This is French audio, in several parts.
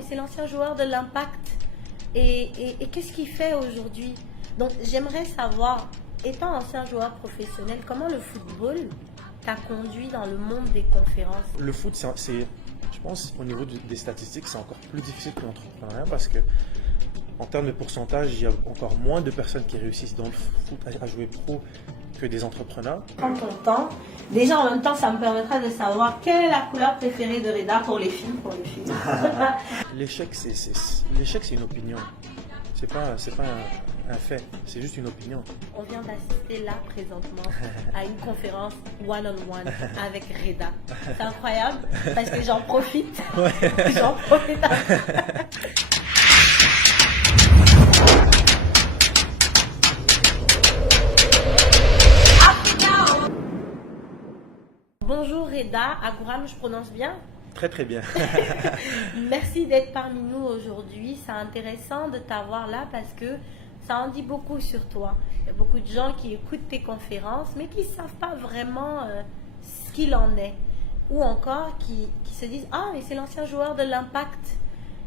mais c'est l'ancien joueur de l'Impact. Et qu'est-ce qu'il fait aujourd'hui? Donc, j'aimerais savoir, étant ancien joueur professionnel, comment le football t'a conduit dans le monde des conférences? Le foot, je pense, au niveau des statistiques, c'est encore plus difficile que l'entrepreneuriat parce que, en termes de pourcentage, il y a encore moins de personnes qui réussissent dans le foot à jouer pro que des entrepreneurs. Prends ton temps. Déjà, en même temps, ça me permettra de savoir quelle est la couleur préférée de Reda pour les filles. L'échec, c'est une opinion. C'est pas un fait, c'est juste une opinion. On vient d'assister là, présentement, à une conférence one-on-one avec Reda. C'est incroyable, parce que j'en profite. Ouais. J'en profite. Bonjour Reda, Agouram, je prononce bien? Très très bien. Merci d'être parmi nous aujourd'hui. C'est intéressant de t'avoir là parce que ça en dit beaucoup sur toi. Il y a beaucoup de gens qui écoutent tes conférences mais qui ne savent pas vraiment ce qu'il en est. Ou encore qui se disent « Ah, mais c'est l'ancien joueur de l'Impact.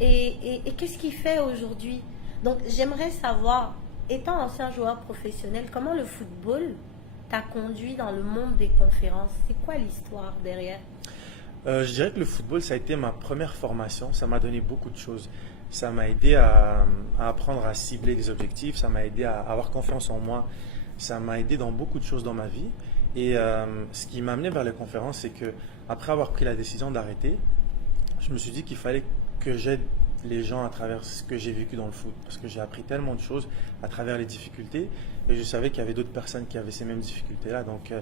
Et qu'est-ce qu'il fait aujourd'hui ?» Donc j'aimerais savoir, étant ancien joueur professionnel, comment le football t'a conduit dans le monde des conférences? C'est quoi l'histoire derrière? Je dirais que le football, ça a été ma première formation. Ça m'a donné beaucoup de choses. Ça m'a aidé à apprendre à cibler des objectifs. Ça m'a aidé à avoir confiance en moi. Ça m'a aidé dans beaucoup de choses dans ma vie. Et ce qui m'a amené vers les conférences, c'est que après avoir pris la décision d'arrêter, je me suis dit qu'il fallait que j'aide les gens à travers ce que j'ai vécu dans le foot. Parce que j'ai appris tellement de choses à travers les difficultés. Et je savais qu'il y avait d'autres personnes qui avaient ces mêmes difficultés-là. Donc,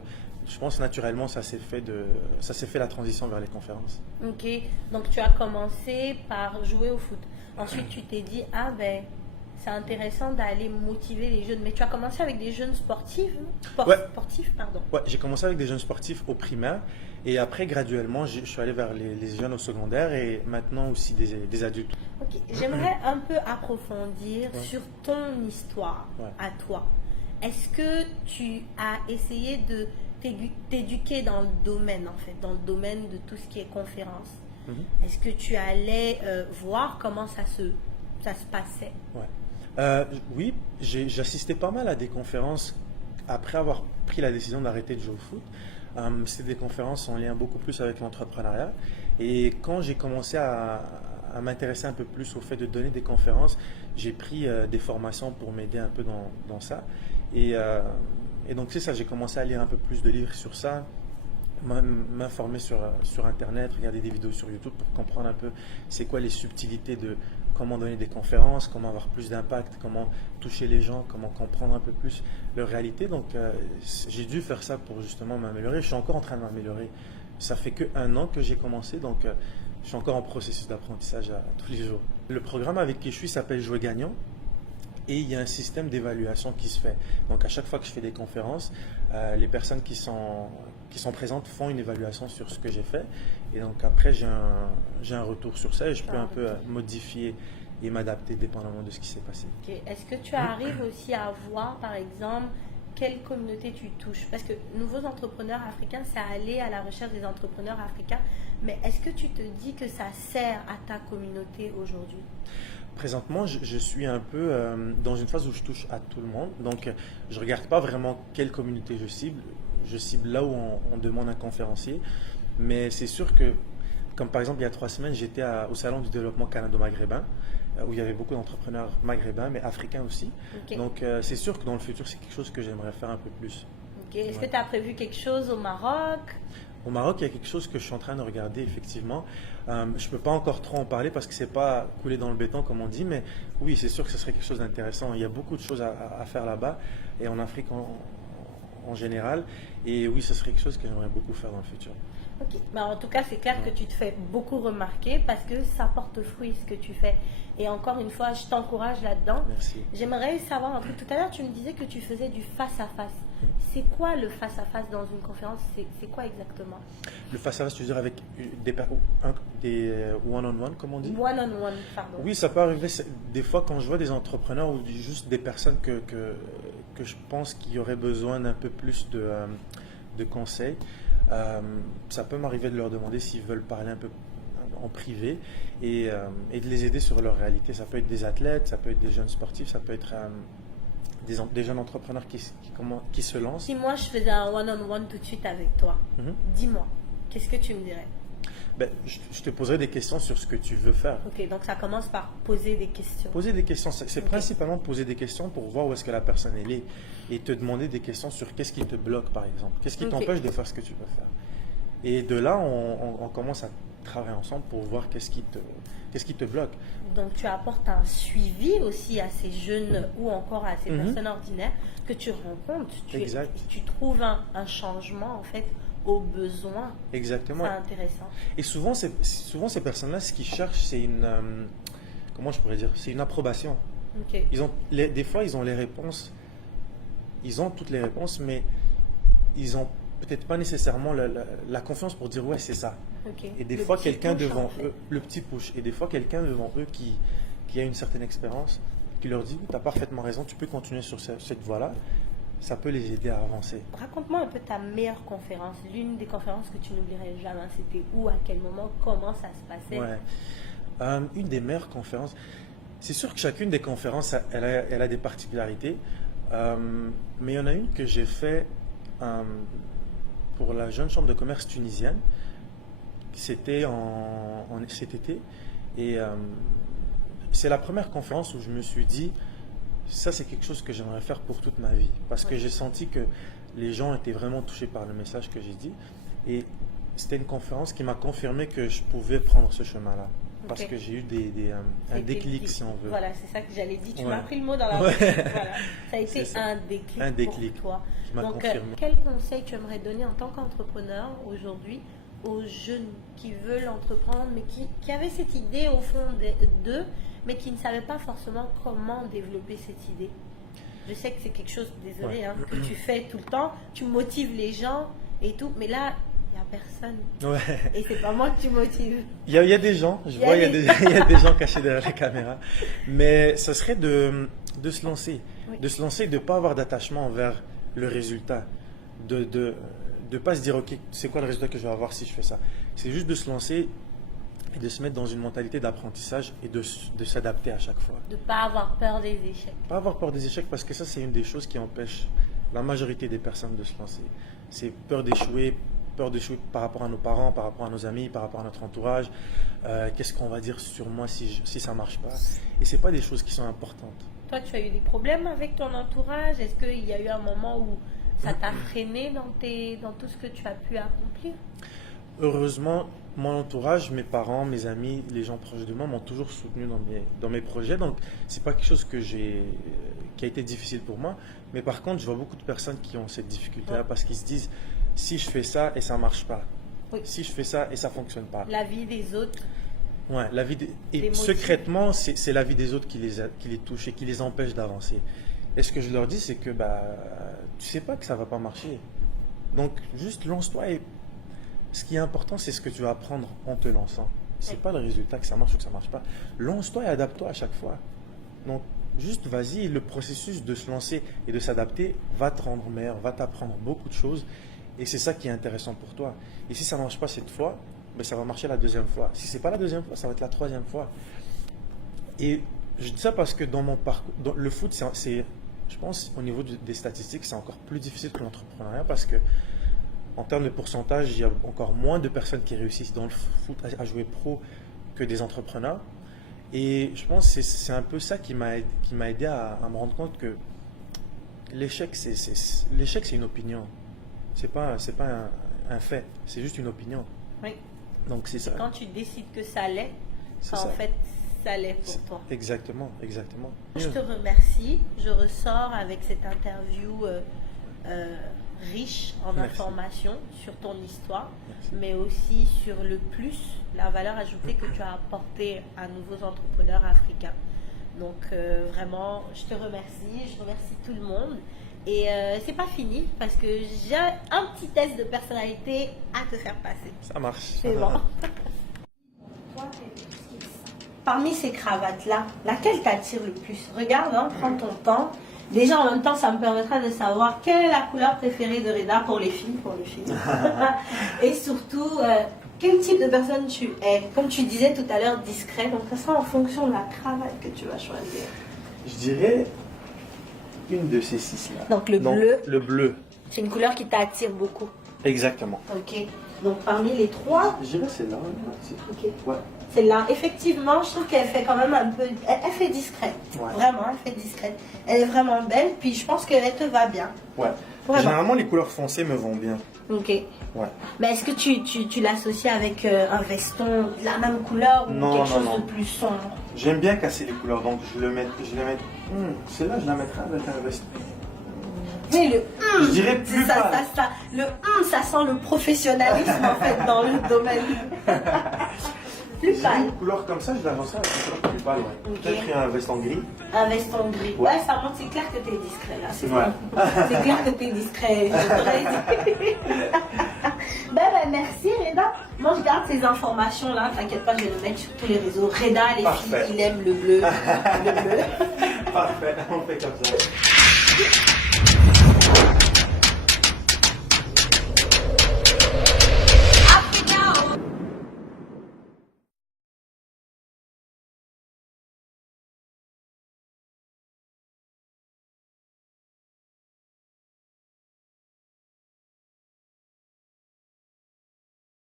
je pense naturellement ça s'est fait la transition vers les conférences. Ok, donc tu as commencé par jouer au foot. Ensuite tu t'es dit, ah ben c'est intéressant d'aller motiver les jeunes. Mais tu as commencé avec des jeunes sportifs, Ouais. Sportifs, pardon. Ouais, j'ai commencé avec des jeunes sportifs au primaire et après graduellement je suis allé vers les jeunes au secondaire et maintenant aussi des adultes. Ok, j'aimerais un peu approfondir sur ton histoire à toi. Est-ce que tu as essayé de t'éduquer dans le domaine, en fait, dans le domaine de tout ce qui est conférence? Est-ce que tu allais voir comment ça se passait? Oui, j'assistais pas mal à des conférences après avoir pris la décision d'arrêter de jouer au foot. C'était des conférences en lien beaucoup plus avec l'entrepreneuriat. Et quand j'ai commencé à m'intéresser un peu plus au fait de donner des conférences, j'ai pris des formations pour m'aider un peu dans ça. Et donc c'est ça, j'ai commencé à lire un peu plus de livres sur ça, m'informer sur Internet, regarder des vidéos sur YouTube pour comprendre un peu c'est quoi les subtilités de comment donner des conférences, comment avoir plus d'impact, comment toucher les gens, comment comprendre un peu plus leur réalité. Donc j'ai dû faire ça pour justement m'améliorer. Je suis encore en train de m'améliorer. Ça fait que 1 an que j'ai commencé, donc je suis encore en processus d'apprentissage tous les jours. Le programme avec qui je suis s'appelle Jouer Gagnant. Et il y a un système d'évaluation qui se fait. Donc à chaque fois que je fais des conférences, les personnes qui sont présentes font une évaluation sur ce que j'ai fait. Et donc après, j'ai un retour sur ça et je peux un peu modifier et m'adapter dépendamment de ce qui s'est passé. Okay. Est-ce que tu arrives aussi à voir, par exemple, quelle communauté tu touches? Parce que Nouveaux Entrepreneurs Africains, c'est aller à la recherche des entrepreneurs africains. Mais est-ce que tu te dis que ça sert à ta communauté aujourd'hui? Présentement, je suis un peu dans une phase où je touche à tout le monde. Donc, je ne regarde pas vraiment quelle communauté je cible. Je cible là où on demande un conférencier. Mais c'est sûr que, comme par exemple, il y a 3 semaines, j'étais au Salon du développement canado-maghrébin, où il y avait beaucoup d'entrepreneurs maghrébins, mais africains aussi. Okay. Donc, c'est sûr que dans le futur, c'est quelque chose que j'aimerais faire un peu plus. Okay. Est-ce que tu as prévu quelque chose au Maroc? Au Maroc, il y a quelque chose que je suis en train de regarder, effectivement. Je ne peux pas encore trop en parler parce que ce n'est pas coulé dans le béton, comme on dit, mais oui, c'est sûr que ce serait quelque chose d'intéressant. Il y a beaucoup de choses à faire là-bas et en Afrique en général. Et oui, ce serait quelque chose que j'aimerais beaucoup faire dans le futur. Ok, bah, en tout cas, c'est clair que tu te fais beaucoup remarquer parce que ça porte fruit ce que tu fais. Et encore une fois, je t'encourage là-dedans. Merci. J'aimerais savoir un truc. Tout à l'heure, tu me disais que tu faisais du face-à-face. C'est quoi le face-à-face dans une conférence? C'est quoi exactement? Le face-à-face, tu veux dire avec des one-on-one, comme on dit? One-on-one, pardon. Oui, ça peut arriver des fois quand je vois des entrepreneurs ou juste des personnes que je pense qu'il y aurait besoin d'un peu plus de conseils. Ça peut m'arriver de leur demander s'ils veulent parler un peu en privé et de les aider sur leur réalité. Ça peut être des athlètes, ça peut être des jeunes sportifs, ça peut être des jeunes entrepreneurs qui se lancent. Si moi je faisais un one-on-one tout de suite avec toi, dis-moi, qu'est-ce que tu me dirais? Ben, je te poserai des questions sur ce que tu veux faire. Ok, donc ça commence par poser des questions. Poser des questions, c'est principalement poser des questions pour voir où est-ce que la personne elle est et te demander des questions sur qu'est-ce qui te bloque par exemple, qu'est-ce qui t'empêche de faire ce que tu veux faire. Et de là, on commence à travailler ensemble pour voir qu'est-ce qui te bloque. Donc tu apportes un suivi aussi à ces jeunes ou encore à ces personnes ordinaires que tu rencontres. Tu trouves un changement en fait aux besoins. Exactement. C'est intéressant. Et souvent ces personnes-là, ce qu'ils cherchent, c'est une comment je pourrais dire, c'est une approbation. Okay. Des fois, ils ont les réponses, ils ont toutes les réponses, mais ils ont peut-être pas nécessairement la confiance pour dire ouais c'est ça. Okay. Et des fois quelqu'un devant eux, le petit push, et des fois quelqu'un devant eux qui a une certaine expérience, qui leur dit tu as parfaitement raison, tu peux continuer sur cette voie-là. Ça peut les aider à avancer. Raconte-moi un peu ta meilleure conférence, l'une des conférences que tu n'oublierais jamais. C'était où, à quel moment, comment ça se passait? Ouais. Une des meilleures conférences, c'est sûr que chacune des conférences, elle a des particularités, mais il y en a une que j'ai fait pour la jeune chambre de commerce tunisienne. C'était cet été, et c'est la première conférence où je me suis dit ça c'est quelque chose que j'aimerais faire pour toute ma vie, parce que j'ai senti que les gens étaient vraiment touchés par le message que j'ai dit, et c'était une conférence qui m'a confirmé que je pouvais prendre ce chemin-là, parce que j'ai eu un déclic si on veut. Voilà, c'est ça que j'allais dire, tu m'as pris le mot dans la bouche. Voilà. Ça a été un déclic pour toi. Qui m'a confirmé. Quel conseil tu aimerais donner en tant qu'entrepreneur aujourd'hui aux jeunes qui veulent entreprendre, mais qui avaient cette idée au fond d'eux, mais qui ne savaient pas forcément comment développer cette idée? Je sais que c'est quelque chose, désolé, que tu fais tout le temps, tu motives les gens et tout, mais là, il n'y a personne. Ouais. Et c'est pas moi que tu motives. Il y a des gens, je vois, il y a des gens cachés derrière la caméra, mais ce serait de se lancer, de se lancer et de ne pas avoir d'attachement envers le résultat, de ne pas se dire ok, c'est quoi le résultat que je vais avoir si je fais ça. C'est juste de se lancer et de se mettre dans une mentalité d'apprentissage et de s'adapter à chaque fois. De ne pas avoir peur des échecs. Pas avoir peur des échecs, parce que ça c'est une des choses qui empêche la majorité des personnes de se lancer. C'est peur d'échouer par rapport à nos parents, par rapport à nos amis, par rapport à notre entourage. Qu'est-ce qu'on va dire sur moi si ça ne marche pas? Et ce n'est pas des choses qui sont importantes. Toi, tu as eu des problèmes avec ton entourage? Est-ce qu'il y a eu un moment où ça t'a freiné dans tout ce que tu as pu accomplir? Heureusement, mon entourage, mes parents, mes amis, les gens proches de moi m'ont toujours soutenu dans mes projets. Donc, c'est pas quelque chose qui a été difficile pour moi. Mais par contre, je vois beaucoup de personnes qui ont cette difficulté-là parce qu'ils se disent si je fais ça et ça marche pas, si je fais ça et ça fonctionne pas. La vie des autres. Ouais, et secrètement, c'est la vie des autres qui les touche et qui les empêche d'avancer. Et ce que je leur dis, c'est que tu sais pas que ça va pas marcher. Donc, juste lance-toi, et ce qui est important, c'est ce que tu vas apprendre en te lançant. C'est pas le résultat, que ça marche ou que ça marche pas. Lance-toi et adapte-toi à chaque fois. Donc, juste vas-y, le processus de se lancer et de s'adapter va te rendre meilleur, va t'apprendre beaucoup de choses, et c'est ça qui est intéressant pour toi. Et si ça ne marche pas cette fois, ça va marcher la deuxième fois. Si c'est pas la deuxième fois, ça va être la troisième fois. Et je dis ça parce que dans mon parcours, le foot, je pense, au niveau des statistiques, c'est encore plus difficile que l'entrepreneuriat, parce que en termes de pourcentage, il y a encore moins de personnes qui réussissent dans le foot à jouer pro que des entrepreneurs. Et je pense que c'est un peu ça qui m'a aidé à me rendre compte que l'échec, c'est une opinion. C'est pas un fait, c'est juste une opinion. Oui. Donc c'est ça. Quand tu décides que ça l'est, en fait, ça l'est pour toi. Exactement. Je te remercie. Je ressors avec cette interview riche en informations sur ton histoire, mais aussi sur la valeur ajoutée que tu as apportée à nouveaux entrepreneurs africains. Donc vraiment, je te remercie, je remercie tout le monde. Et c'est pas fini, parce que j'ai un petit test de personnalité à te faire passer. Ça marche. C'est bon. Parmi ces cravates-là, laquelle t'attire le plus? Regarde, prends ton temps. Déjà, en même temps, ça me permettra de savoir quelle est la couleur préférée de Reda pour les filles. Et surtout, quel type de personne tu es? Comme tu disais tout à l'heure, discret. Donc, ça sera en fonction de la cravate que tu vas choisir. Je dirais une de ces 6-là. Donc, le bleu. Le bleu. C'est une couleur qui t'attire beaucoup. Exactement. Ok. Donc, parmi les 3. Je dirais celle-là. Ok. Ouais. Celle-là, effectivement, je trouve qu'elle fait quand même un peu. Elle fait discrète. Ouais. Vraiment, elle fait discrète. Elle est vraiment belle. Puis, je pense qu'elle te va bien. Ouais. Vraiment. Généralement, les couleurs foncées me vont bien. Ok. Ouais. Mais est-ce que tu l'associes avec un veston de la même couleur ou Non, quelque non, chose non. de plus sombre? J'aime bien casser les couleurs, donc je les mets. Celle-là, je la mettrais avec un veston. Oui, le Je dirais plus ça, pâle. le ça sent le professionnalisme en fait dans le domaine. Plus Je dirais pâle. une couleur comme ça, je l'avancerais avec une couleur plus pâle, ouais. Ok. Peut-être un veston gris. Un veston gris. Ouais. Ouais, ça montre, c'est clair que t'es discret là. C'est Ouais. c'est clair que t'es discret. je t'aurais dit. Ben, merci Reda. Moi je garde ces informations là, t'inquiète pas, je vais le mettre sur tous les réseaux. Reda, les Parfait. filles, il aime le bleu. Le bleu. Parfait, on fait comme ça.